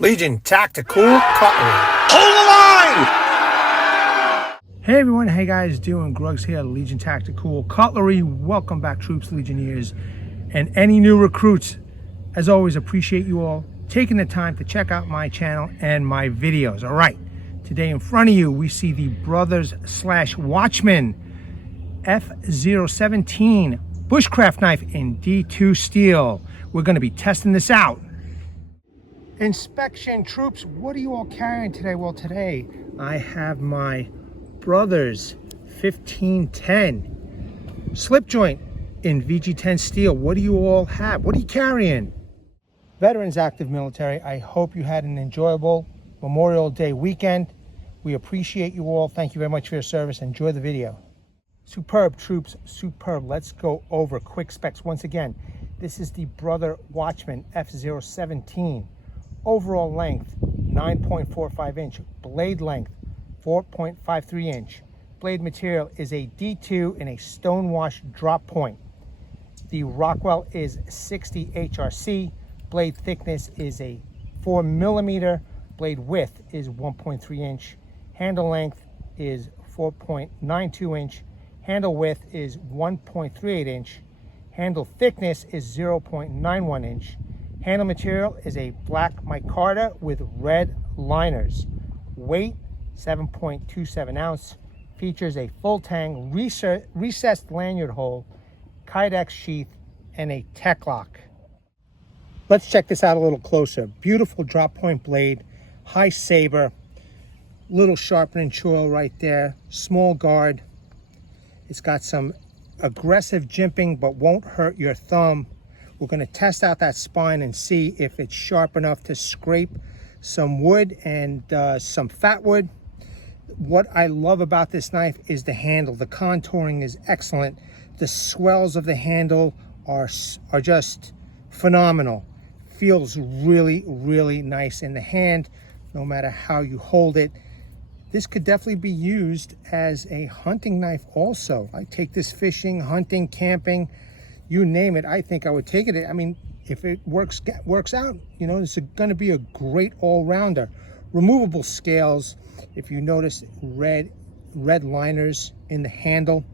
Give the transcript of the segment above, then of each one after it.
Legion Tactical Cutlery. Hold the line! Hey everyone, how you guys doing? Grugs here, Legion Tactical Cutlery. Welcome back, troops, Legionnaires, and any new recruits. As always, appreciate you all taking the time to check out my channel and my videos. All right, today in front of you, we see the Brothers/WATCHMAN F017 Bushcraft knife in D2 steel. We're going to be testing this out. Inspection troops, what are you all carrying today? Well, today I have my Brothers 1510 slip joint in VG10 steel. What do you all have? What are you carrying? Veterans, active military, I hope you had an enjoyable Memorial Day weekend. We appreciate you all. Thank you very much for your service. Enjoy the video. Superb troops, superb. Let's go over quick specs once again. This is the Brother WATCHMAN F017. Overall length 9.45 inch, blade length 4.53 inch. Blade material is a D2 in a stonewash drop point. The Rockwell is 60 HRC. Blade thickness is a 4 millimeter. Blade width is 1.3 inch. Handle length is 4.92 inch. Handle width is 1.38 inch. Handle thickness is 0.91 inch. Handle material is a black micarta with red liners. Weight 7.27 ounce. Features a full Tang recessed lanyard hole, Kydex sheath, and a tech lock. Let's check this out a little closer. Beautiful drop point blade, high saber, little sharpening choil right there, small guard. It's got some aggressive jimping but won't hurt your thumb. We're going to test out that spine and see if it's sharp enough to scrape some wood and some fat wood. What I love about this knife is the handle. The contouring is excellent. The swells of the handle are just phenomenal. Feels really, really nice in the hand, no matter how you hold it. This could definitely be used as a hunting knife also. I take this fishing, hunting, camping, you name it. I think I would take it. I mean, if it works out, you know, this is going to be a great all-rounder. Removable scales. If you notice, red liners in the handle.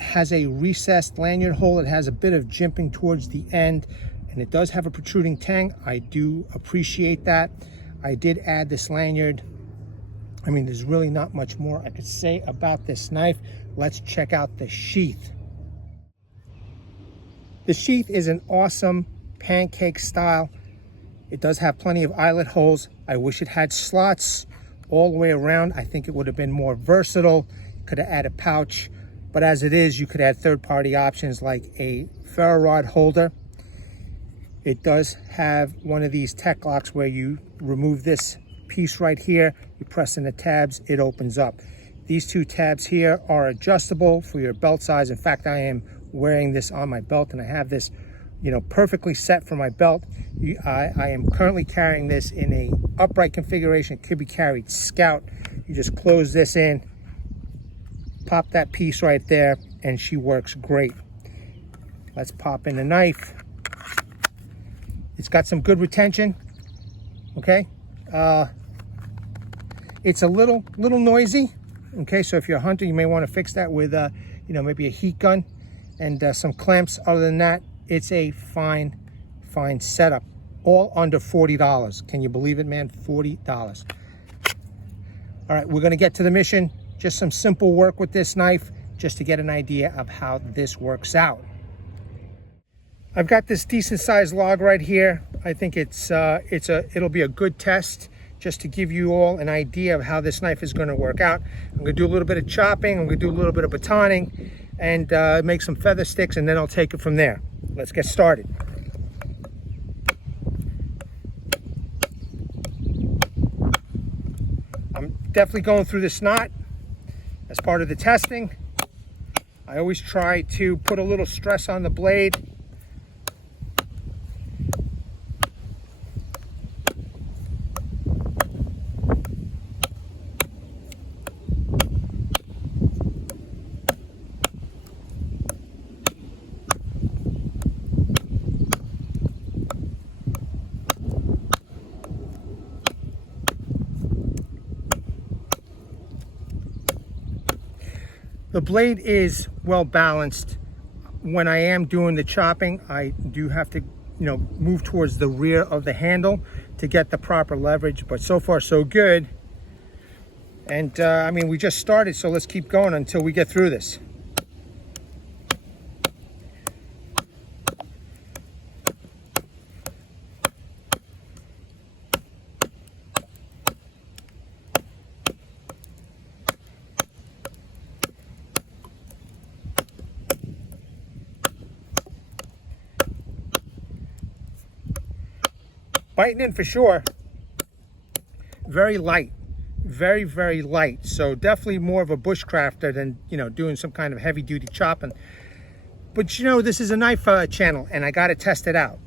Has a recessed lanyard hole. It has a bit of jimping towards the end, and it does have a protruding tang. I do appreciate that. I did add this lanyard. I mean, there's really not much more I could say about this knife. Let's check out the sheath. The sheath is an awesome pancake style. It does have plenty of eyelet holes. I wish it had slots all the way around. I think it would have been more versatile. Could have added a pouch, but as it is, you could add third-party options like a ferro rod holder. It does have one of these tech locks where you remove this piece right here, you press in the tabs, it opens up. These two tabs here are adjustable for your belt size. In fact, I am wearing this on my belt and I have this, you know, perfectly set for my belt. I am currently carrying this in a upright configuration. It could be carried scout. You just close this in, pop that piece right there, and she works great. Let's pop in the knife. It's got some good retention, okay? It's a little noisy, okay? So if you're a hunter, you may want to fix that with, you know, maybe a heat gun and some clamps. Other than that, it's a fine setup. All under $40. Can you believe it, man? $40. All right, we're going to get to the mission. Just some simple work with this knife, just to get an idea of how this works out. I've got this decent sized log right here. I think it'll be a good test just to give you all an idea of how this knife is going to work out. I'm going to do a little bit of chopping. I'm going to do a little bit of batoning and make some feather sticks, and then I'll take it from there. Let's get started. I'm definitely going through this knot as part of the testing. I always try to put a little stress on the blade. The blade is well balanced. When I am doing the chopping, I do have to, move towards the rear of the handle to get the proper leverage, but so far so good. And I mean, we just started, so let's keep going until we get through this. Biting in for sure. Very light, very, very light. So definitely more of a bushcrafter than, doing some kind of heavy duty chopping. But this is a knife channel and I got to test it out.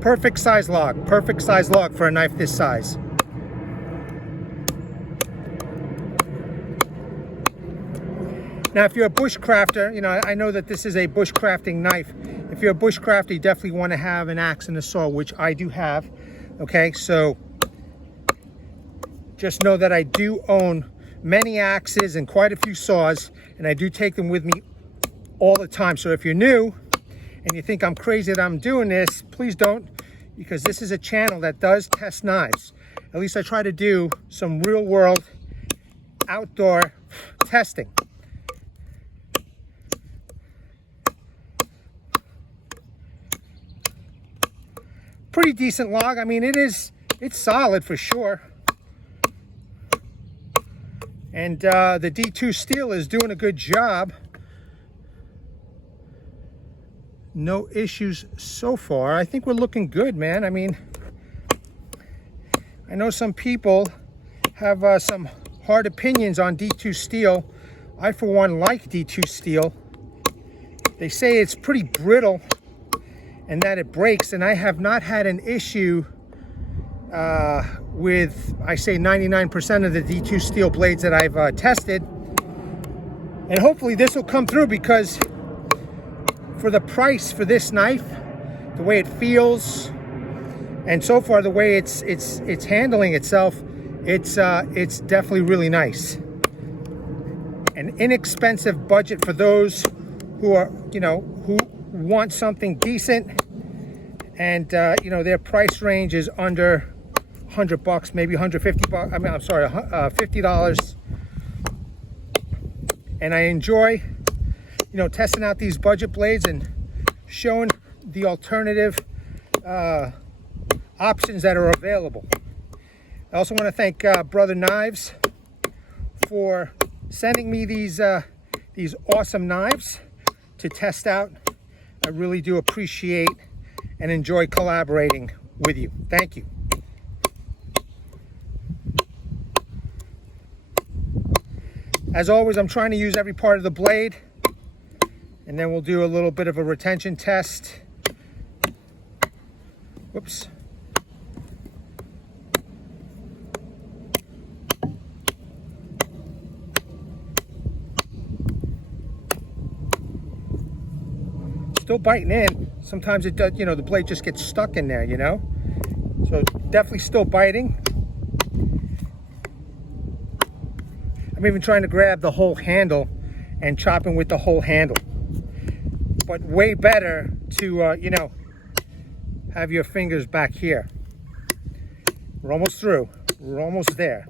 Perfect size log for a knife this size. Now, if you're a bushcrafter, I know that this is a bushcrafting knife. If you're a bushcrafter, you definitely want to have an axe and a saw, which I do have. Okay, so just know that I do own many axes and quite a few saws, and I do take them with me all the time. So if you're new and you think I'm crazy that I'm doing this, please don't, because this is a channel that does test knives. At least I try to do some real world outdoor testing. Pretty decent log. I mean, it's solid for sure. And the D2 steel is doing a good job. No issues so far. I think we're looking good, man. I mean, I know some people have some hard opinions on D2 steel. I, for one, like D2 steel. They say it's pretty brittle and that it breaks, and I have not had an issue with, I say, 99% of the D2 steel blades that I've tested. And hopefully this will come through, because for the price for this knife, the way it feels, and so far the way it's handling itself, it's definitely really nice. An inexpensive budget for those who are, who want something decent, and their price range is under $100, maybe $150. I mean, I'm sorry, $50. And I enjoy, testing out these budget blades and showing the alternative options that are available. I also want to thank Brother Knives for sending me these awesome knives to test out. I really do appreciate and enjoy collaborating with you. Thank you. As always, I'm trying to use every part of the blade, and then we'll do a little bit of a retention test. Whoops. Still biting in. Sometimes it does, the blade just gets stuck in there, So definitely still biting. I'm even trying to grab the whole handle and chopping with the whole handle. But way better to, have your fingers back here. We're almost through. We're almost there.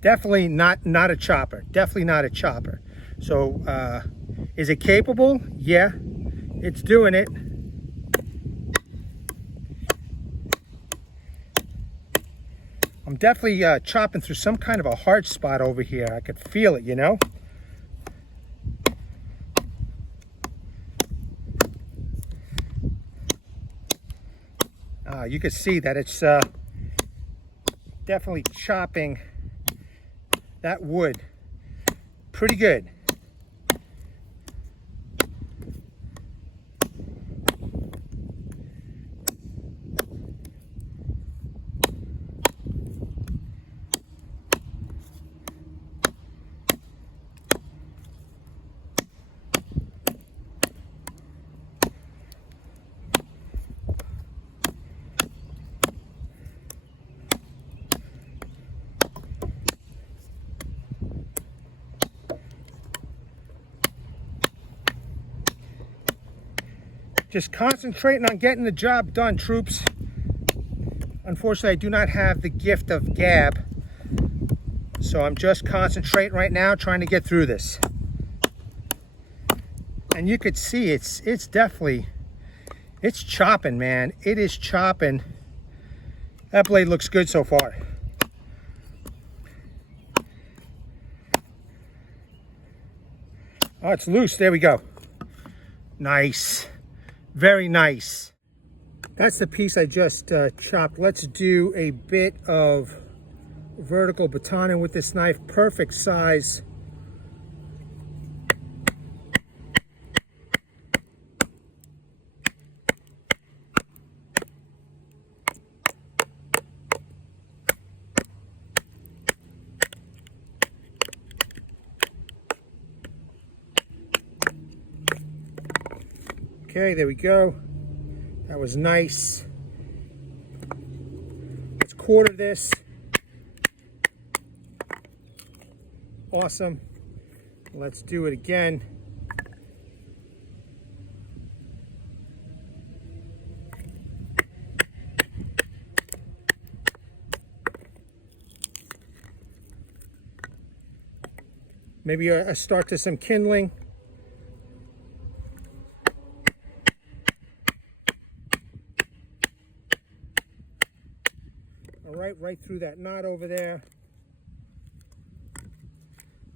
Definitely not a chopper. Definitely not a chopper. So, is it capable? Yeah, it's doing it. I'm definitely chopping through some kind of a hard spot over here. I could feel it, You can see that it's definitely chopping that wood pretty good. Just concentrating on getting the job done, troops. Unfortunately, I do not have the gift of gab, so I'm just concentrating right now, trying to get through this. And you could see it's definitely, it's chopping, man. It is chopping. That blade looks good so far. Oh, it's loose. There we go. Nice. Very nice. That's the piece I just chopped. Let's do a bit of vertical batoning with this knife. Perfect size. Okay, there we go. That was nice. Let's quarter this. Awesome. Let's do it again. Maybe a start to some kindling. Right through that knot over there.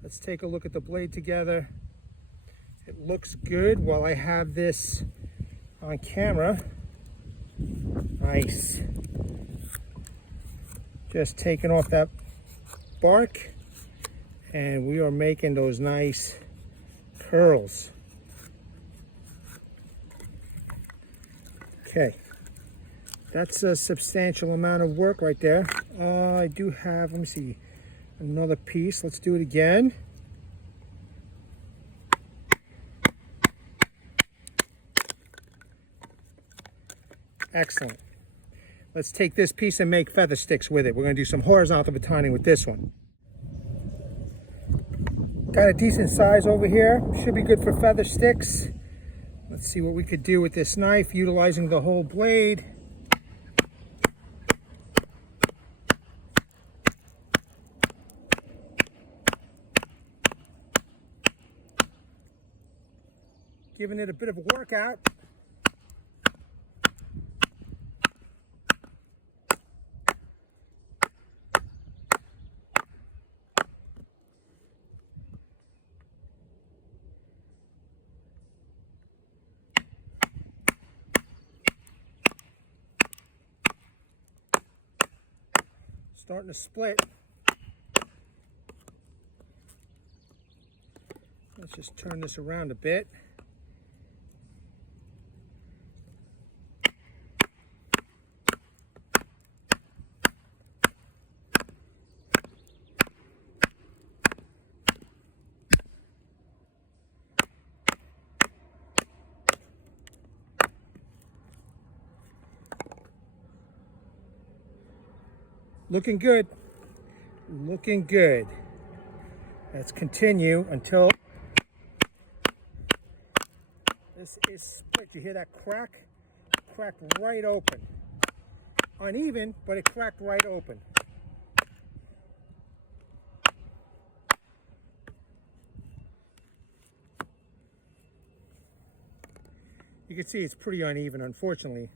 Let's take a look at the blade together. It looks good while I have this on camera. Nice. Just taking off that bark, and we are making those nice curls. Okay. That's a substantial amount of work right there. I do have, let me see, another piece. Let's do it again. Excellent. Let's take this piece and make feather sticks with it. We're going to do some horizontal batoning with this one. Got a decent size over here. Should be good for feather sticks. Let's see what we could do with this knife, utilizing the whole blade. Giving it a bit of a workout. Starting to split. Let's just turn this around a bit. Looking good. Looking good. Let's continue until this is split. You hear that crack? Cracked right open. Uneven, but it cracked right open. You can see it's pretty uneven, unfortunately.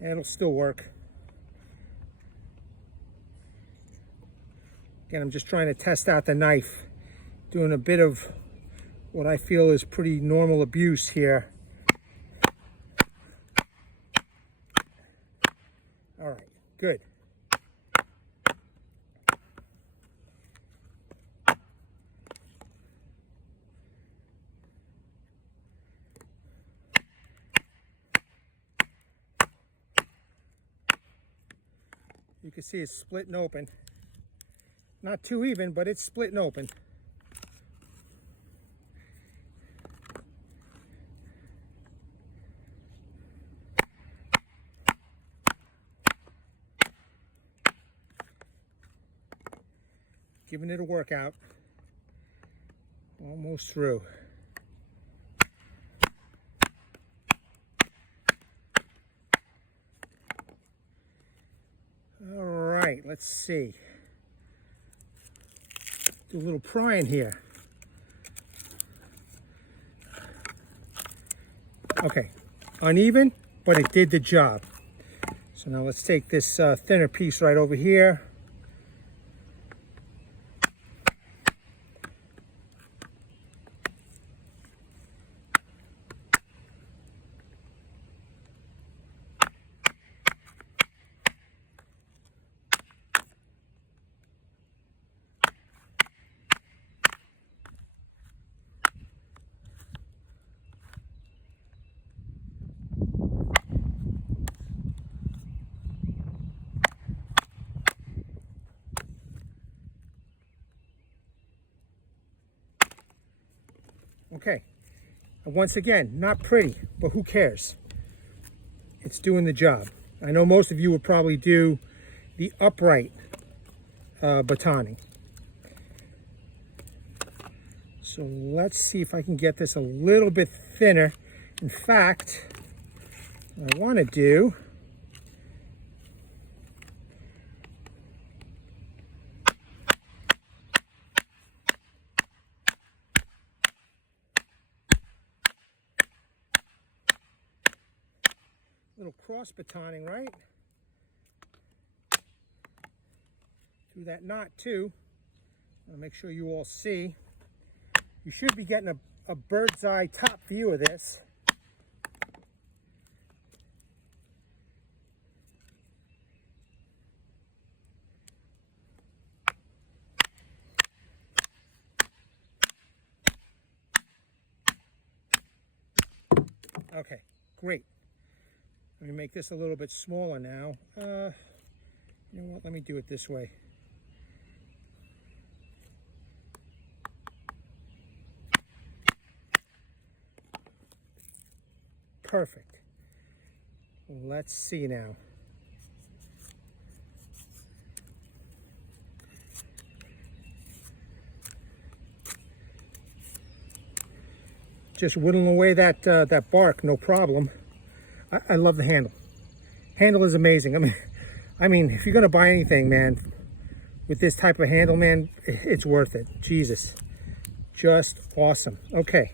And it'll still work. Again, I'm just trying to test out the knife, doing a bit of what I feel is pretty normal abuse here. can see it's splitting open. Not too even, but it's splitting open. Giving it a workout. Almost through. All right, let's see. Do a little prying here. Okay, uneven, but it did the job. So now let's take this thinner piece right over here. Okay, and once again, not pretty, but who cares? It's doing the job. I know most of you would probably do the upright batoning. So let's see if I can get this a little bit thinner. In fact, what I want to do little cross batoning, right? Do that knot too. I'll make sure you all see. You should be getting a bird's eye top view of this. Okay, great. Let me make this a little bit smaller now. You know what? Let me do it this way. Perfect. Let's see now. Just whittling away that bark, no problem. I love the handle. Handle is amazing. I mean, if you're gonna buy anything, man, with this type of handle, man, it's worth it. Jesus, just awesome. Okay,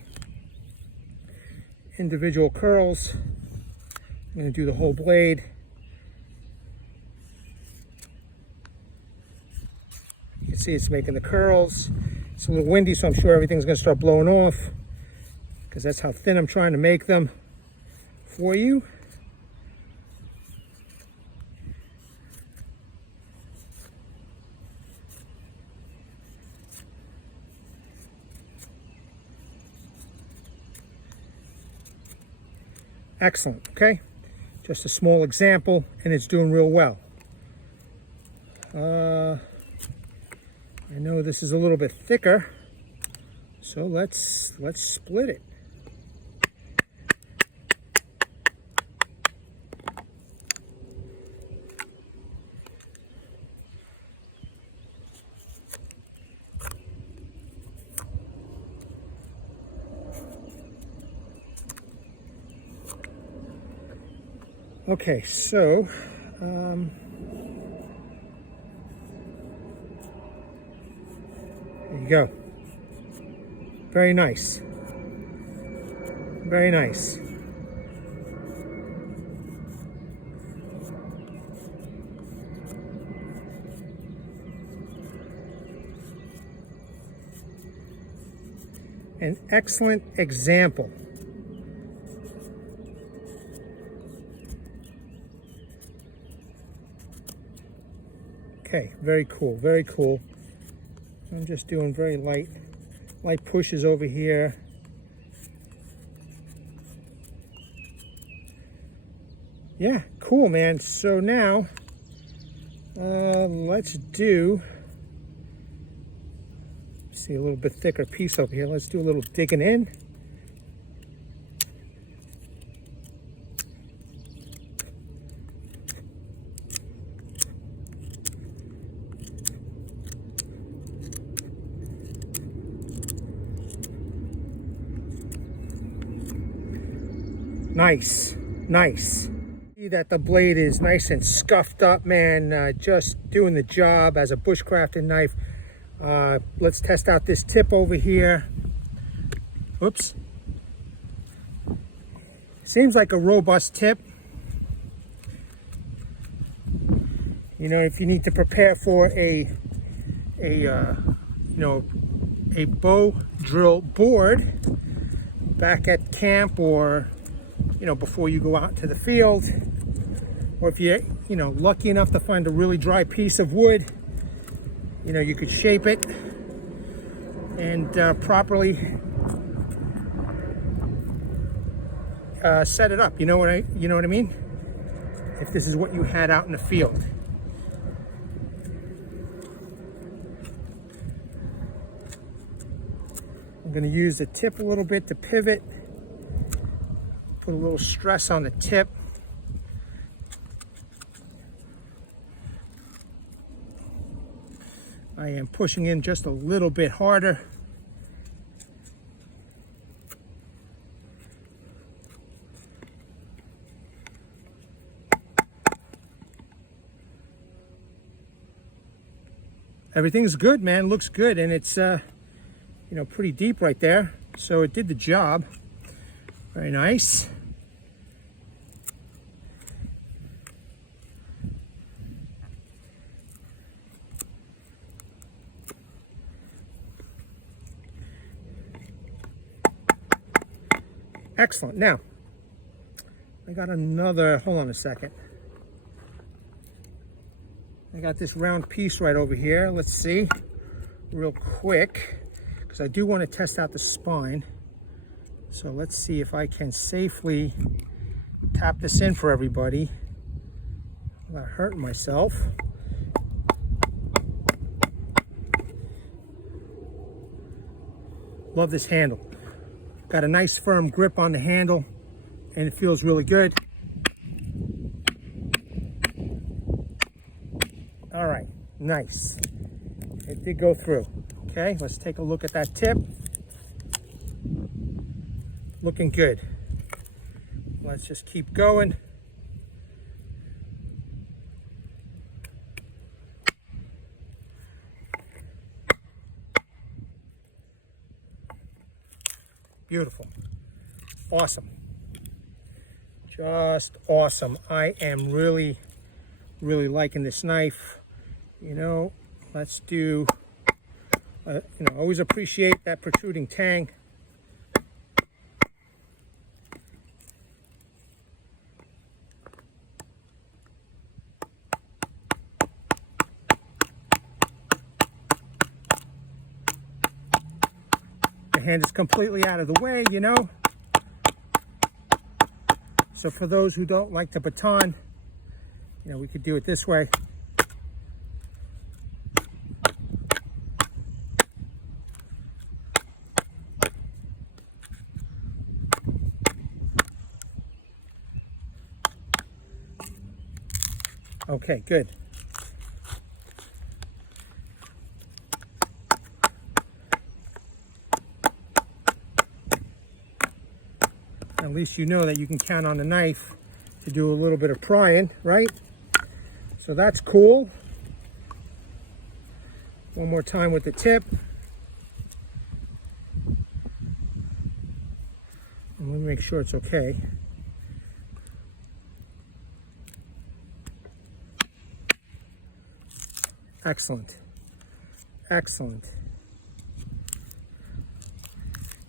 individual curls. I'm gonna do the whole blade. You can see it's making the curls. It's a little windy, so I'm sure everything's gonna start blowing off, because that's how thin I'm trying to make them for you. Excellent, okay? Just a small example, and it's doing real well. I know this is a little bit thicker, so let's split it. Okay, so there you go. Very nice. Very nice. An excellent example. Okay, very cool, very cool. I'm just doing very light pushes over here. Yeah, cool, man. So now Let's do, see a little bit thicker piece over here. Let's do a little digging in. Nice, nice. See that the blade is nice and scuffed up, man. Just doing the job as a bushcrafting knife. Let's test out this tip over here. Oops. Seems like a robust tip. You know, if you need to prepare for a bow drill board back at camp, or before you go out to the field, or if you're lucky enough to find a really dry piece of wood, you could shape it and properly set it up. You know what I mean? If this is what you had out in the field. I'm going to use the tip a little bit to pivot. Put a little stress on the tip. I am pushing in just a little bit harder. Everything's good, man. Looks good, and it's pretty deep right there. So it did the job. Very nice. Excellent. Now, I got another, hold on a second. I got this round piece right over here. Let's see real quick, because I do want to test out the spine. So let's see if I can safely tap this in for everybody without hurting myself. Love this handle. Got a nice firm grip on the handle, and it feels really good. All right, nice. It did go through. Okay, let's take a look at that tip. Looking good. Let's just keep going. Beautiful. Awesome. Just awesome. I am really liking this knife. Let's do, always appreciate that protruding tang. Hand is completely out of the way, So for those who don't like to baton, we could do it this way. Okay, good. At least you know that you can count on the knife to do a little bit of prying, right? So that's cool. One more time with the tip. And let me make sure it's okay. Excellent. Excellent.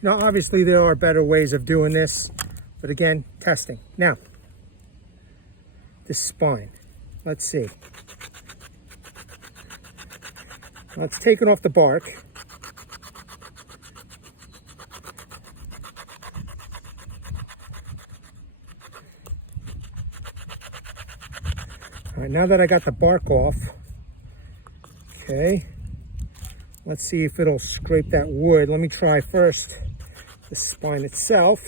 Obviously there are better ways of doing this, but again, testing. Now, this spine. Let's see. Let's take it off the bark. All right, now that I got the bark off, okay, let's see if it'll scrape that wood. Let me try first the spine itself.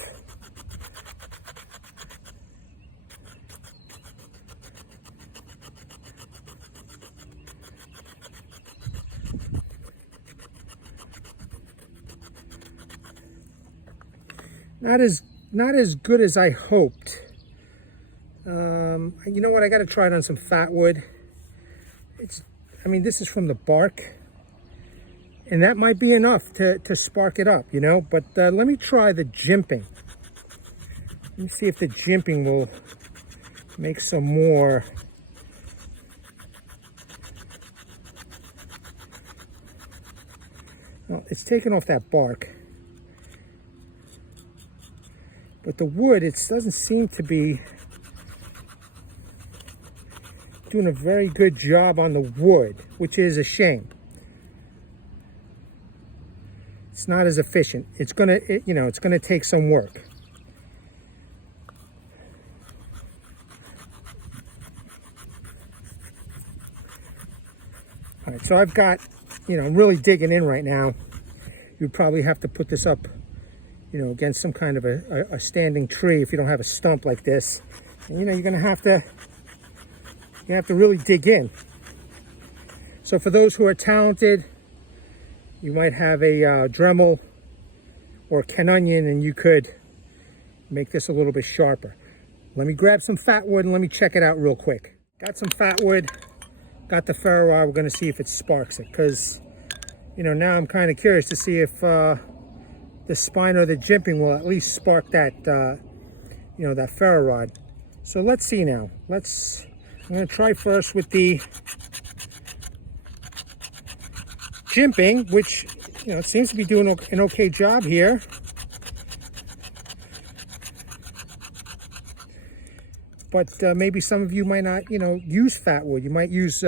Not as good as I hoped. You know what? I got to try it on some fat wood. I mean, this is from the bark, and that might be enough to spark it up, you know. But let me try the jimping. Let me see if the jimping will make some more. Well, it's taken off that bark. But the wood, it doesn't seem to be doing a very good job on the wood, which is a shame. It's not as efficient. It's gonna, it's gonna take some work. All right, so I've got, I'm really digging in right now. You'd probably have to put this up, against some kind of a standing tree if you don't have a stump like this. And, you're gonna have to, really dig in. So for those who are talented, you might have a Dremel or Ken Onion, and you could make this a little bit sharper. Let me grab some fat wood and let me check it out real quick. Got some fat wood, got the ferro rod. We're gonna see if it sparks it, because, now I'm kind of curious to see if the spine or the jimping will at least spark that, that ferro rod. So let's see now. I'm gonna try first with the jimping, which, it seems to be doing an okay job here. But maybe some of you might not, use fat wood. You might use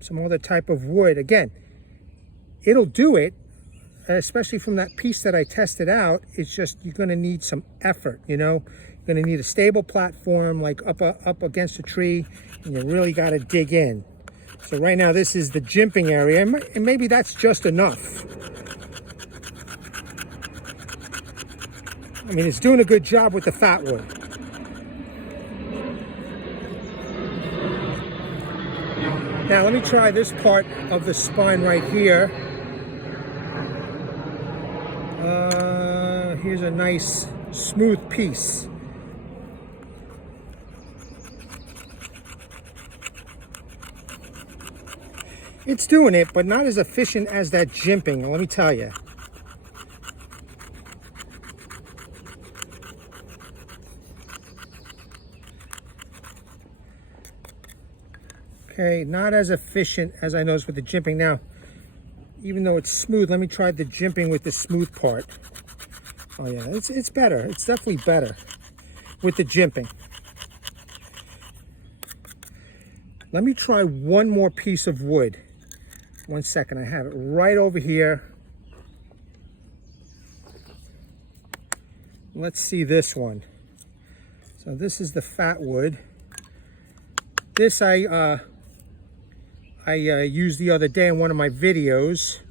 some other type of wood. Again, it'll do it, especially from that piece that I tested out. It's just, you're going to need some effort, You're going to need a stable platform, like up against a tree, and you really got to dig in. So right now, this is the jimping area, and maybe that's just enough. I mean, it's doing a good job with the fat wood. Now, let me try this part of the spine right here. Here's a nice smooth piece. It's doing it, but not as efficient as that jimping, let me tell you. Okay, not as efficient as I noticed with the jimping. Now, even though it's smooth, let me try the jimping with the smooth part. Oh yeah, it's better. It's definitely better with the jimping. Let me try one more piece of wood. 1 second, I have it right over here. Let's see this one. So this is the fat wood. This I used the other day in one of my videos.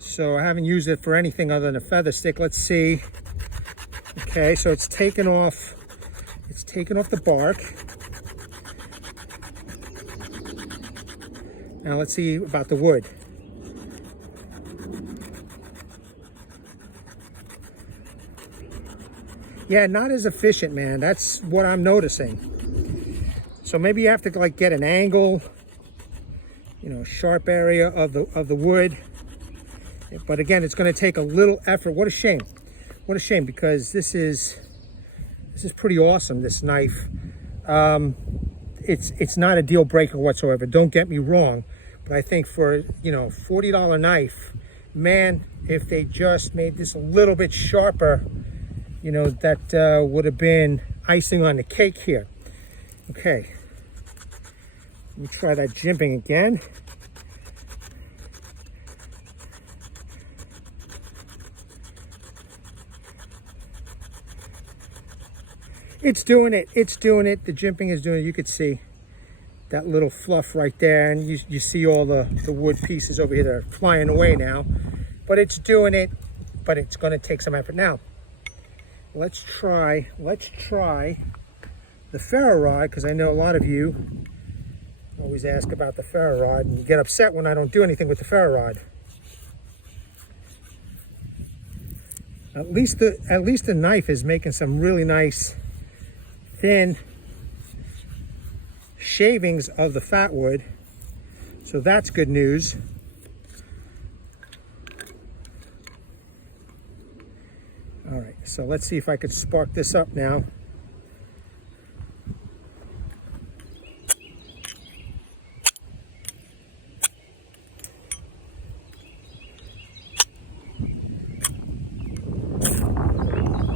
So I haven't used it for anything other than a feather stick. Let's see. Okay, so it's taken off the bark. Now let's see about the wood. Yeah, not as efficient, man. That's what I'm noticing. So maybe you have to like get an angle, sharp area of the wood. But again, it's going to take a little effort. What a shame. What a shame, because this is pretty awesome, this knife. It's not a deal breaker whatsoever. Don't get me wrong. But I think for, $40 knife, man, if they just made this a little bit sharper, that would have been icing on the cake here. Okay. Let me try that jimping again. It's doing it. It's doing it. The jimping is doing it. You could see. that little fluff right there, and you see all the wood pieces over here that are flying away now. But it's doing it, but it's going to take some effort. Now, let's try the ferro rod, because I know a lot of you always ask about the ferro rod, and you get upset when I don't do anything with the ferro rod. At least the knife is making some really nice thin shavings of the fat wood, so that's good news. All right, so let's see if I could spark this up now.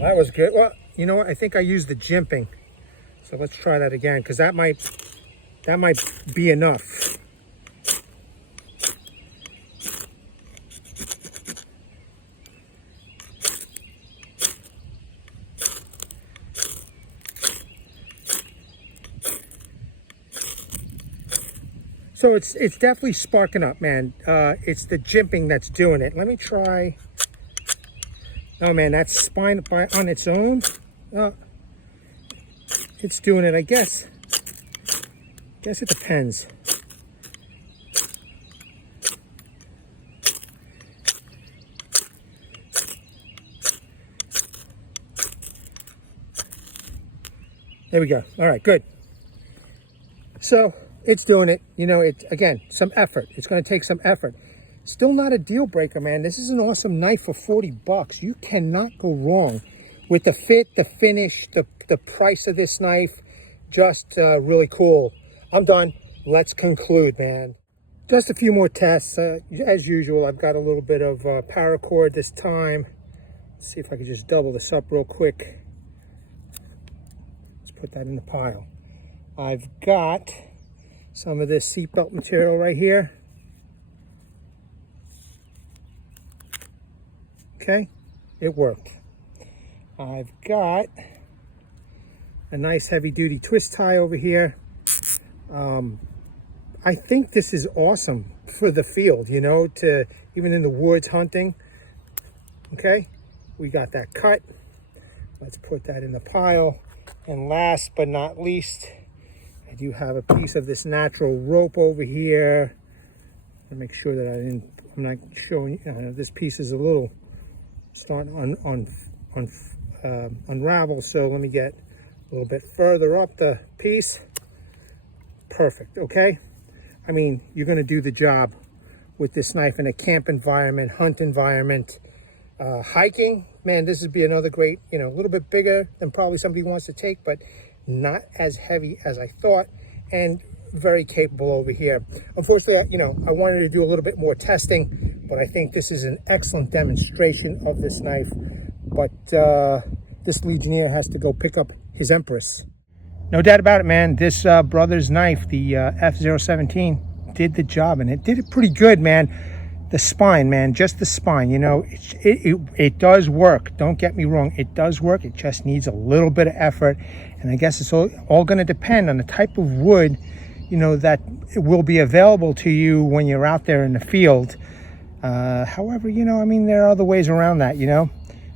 That was good. Well, you know what? I think I used the jimping. So let's try that again, because that might be enough. So it's definitely sparking up, man. It's the jimping that's doing it. Let me try. Oh man, that spine on its own, it's doing it, I guess. Guess it depends. There we go. All right, good. So it's doing it. You know, it again, some effort. It's going to take some effort. Still not a deal breaker, man. This is an awesome knife for 40 bucks. You cannot go wrong with the fit, the finish, the price of this knife. Just really cool. I'm done. Let's conclude, man. Just a few more tests. As usual, I've got a little bit of paracord this time. Let's see if I can just double this up real quick. Let's put that in the pile. I've got some of this seatbelt material right here. Okay, it worked. I've got a nice heavy-duty twist tie over here. I think this is awesome for the field, you know, to even in the woods hunting. Okay, we got that cut. Let's put that in the pile. And last but not least, I do have a piece of this natural rope over here. To make sure that I'm not showing you. This piece is a little starting unravel, so let me get a little bit further up the piece. Perfect. Okay, I mean, you're going to do the job with this knife in a camp environment, hunt environment, hiking. Man, this would be another great, you know, a little bit bigger than probably somebody wants to take, but not as heavy as I thought, and very capable over here. Unfortunately, you know, I wanted to do a little bit more testing, but I think this is an excellent demonstration of this knife. But this Legionnaire has to go pick up his Empress. No doubt about it, man. This brother's knife, the F017, did the job, and it did it pretty good, man. The spine, man, just the spine, you know, it does work. Don't get me wrong, it does work. It just needs a little bit of effort, and I guess it's all going to depend on the type of wood, you know, that will be available to you when you're out there in the field. However, you know, I mean, there are other ways around that, you know.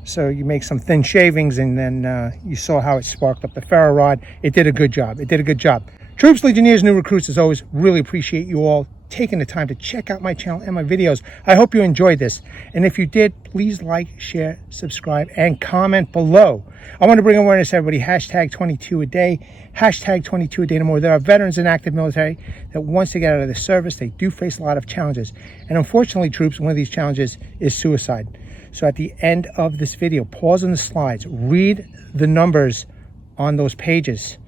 So you make some thin shavings, and then you saw how it sparked up the ferro rod. It did a good job. It did a good job. Troops, Legionnaires, new recruits, as always, really appreciate you all taking the time to check out my channel and my videos. I hope you enjoyed this. And if you did, please like, share, subscribe, and comment below. I want to bring awareness to everybody. Hashtag 22 a day. Hashtag 22 a day no more. There are veterans in active military that once they get out of the service, they do face a lot of challenges. And unfortunately, troops, one of these challenges is suicide. So at the end of this video, pause on the slides, read the numbers on those pages.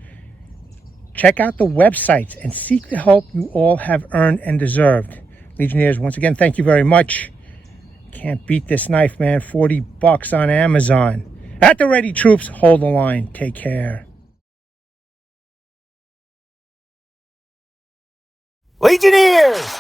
Check out the websites and seek the help you all have earned and deserved. Legionnaires, once again, thank you very much. Can't beat this knife, man. 40 bucks on Amazon. At the ready, troops. Hold the line. Take care. Legionnaires!